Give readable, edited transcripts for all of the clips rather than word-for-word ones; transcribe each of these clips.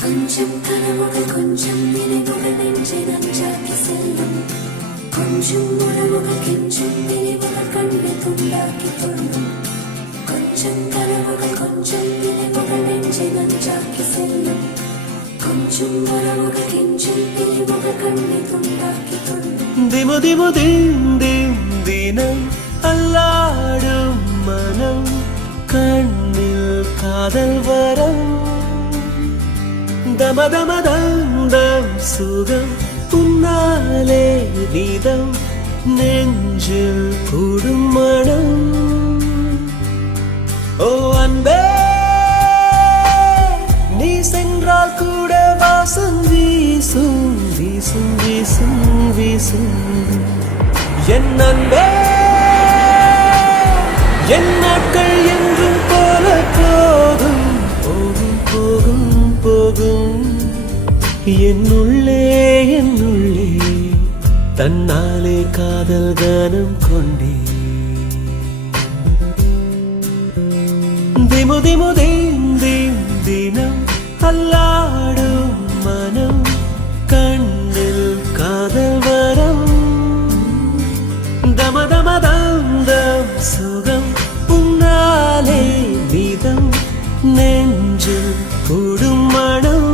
கொஞ்சம் கனவுகள் கொஞ்சம் நினைவுகள் நெஞ்சை நஞ்சாக்கி செல்லும். கொஞ்சம் உறவுகள் கெஞ்சும் நினைவுகள் கண்ணை துண்டாக்கி கொள்ளும். கொஞ்சம் கனவுகள் கொஞ்சம் நினைவுகள் நெஞ்சை நஞ்சாக்கி செல்லும். கொஞ்சம் உறவுகள் கெஞ்சும் நினைவுகள் கண்ணை துண்டாக்கி கொள்ளும். திமு திமு தினம் அல்லாடும் மனம் கண்ணில் காதல் வரம் தமதமதம் சுகம் உன்னாலே வீதம் நெஞ்சில் கூடும் மனம். ஓ அன்பே நீ சென்றால் கூட வாசம் வீசும் வீசும் வீசும் வீசும். என் அன்பே என் நாட்கள் என்றும் போல போகும் போகும் போகும் போகும். என்னுள்ளே தன்னாலே காதல் கானம் கொண்டே திமு திமு தினம் அல்லாடும் மனம் கண்ணில் காதல் வரம் தமதமதம் சுகம் உன்னாலே வீதம் நெஞ்சில் கூடும் மனம்.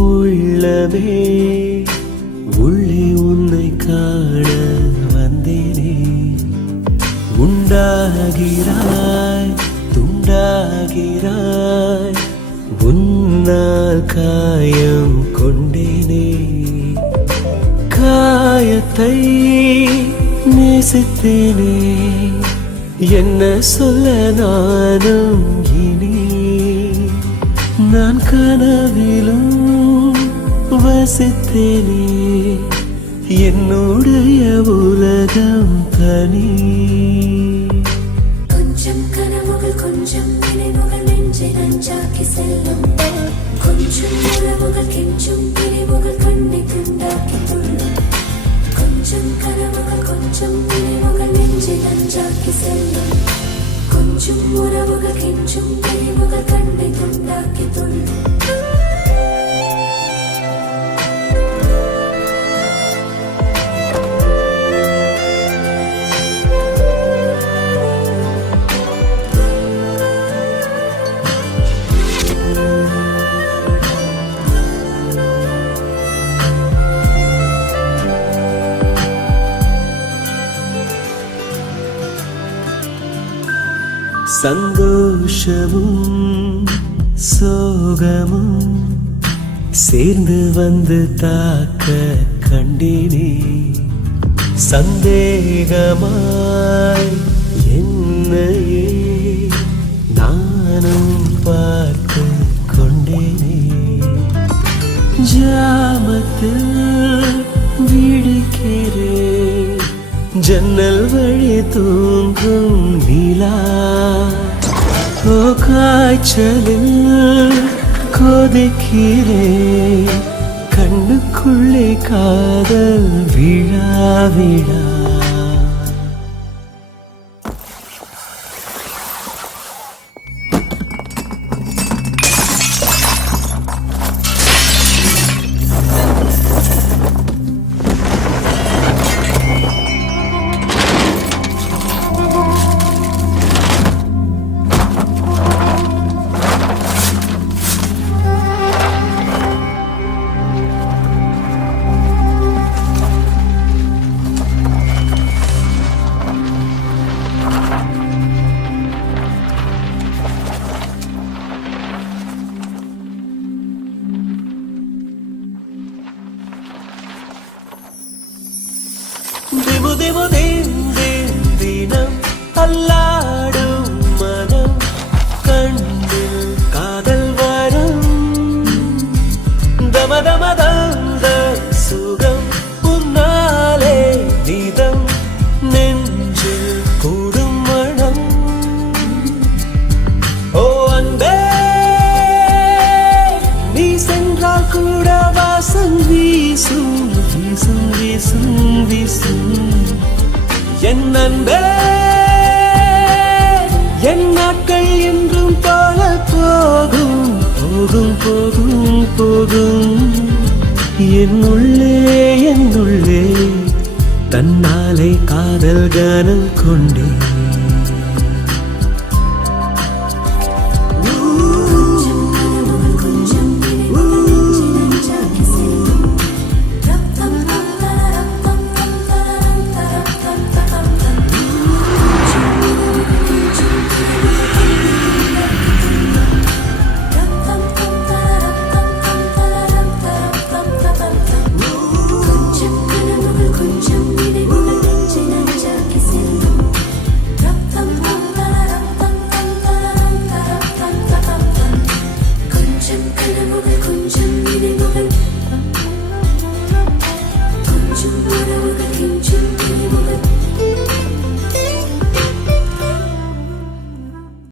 உள்ளவே உள்ளே உன்னை காண வந்தேனே. உண்டாகிறாய் துண்டாகிறாய் உன்னால் காயம் கொண்டேனே. காயத்தை நேசித்தேனே என்ன சொல்ல நானும் இனி. நான் கனவிலும் வசித்தேனே என்னுடைய உலகம் தனி. கொஞ்சம் கனவுகள் கொஞ்சம் நினைவுகள் நெஞ்சை நஞ்சாக்கி செல்லும். கொஞ்சம் உறவுகள் கெஞ்சும் நினைவுகள் கண்ணை துண்டாக்கி கொள்ளும். கொஞ்சம் கனவுகள் கொஞ்சம் நினைவுகள் நெஞ்சை நஞ்சாக்கி செல்லும். கொஞ்சம் உறவுகள் கெஞ்சும் நினைவுகள் கண்ணை துண்டாக்கி கொள்ளும். சந்தோஷமும் சோகமும் சேர்ந்து வந்து தாக்க கண்டினே. சந்தேகமாய் என்னையே நானும் பார்த்து கொண்டேனே. ஜாமத்தில் விழிக்கிறேன் ஜன்னல் வழி தூங்கும் நிலா. ஓ காய்ச்சலில் கொதிக்கிறேன் கண்ணுக்குள்ளே காதல் விழா விழா. திமு திமு தினம் அல்லாடும் மனம் கண்ணில் காதல் வரம் தமதமதம் சுகம் உன்னாலே நண்பே என் நாட்கள் என்றும் போல போகும் போகும் போகும் போகும் என்னுள்ளே தன்னாலே காதல் கானம் கொண்டேன்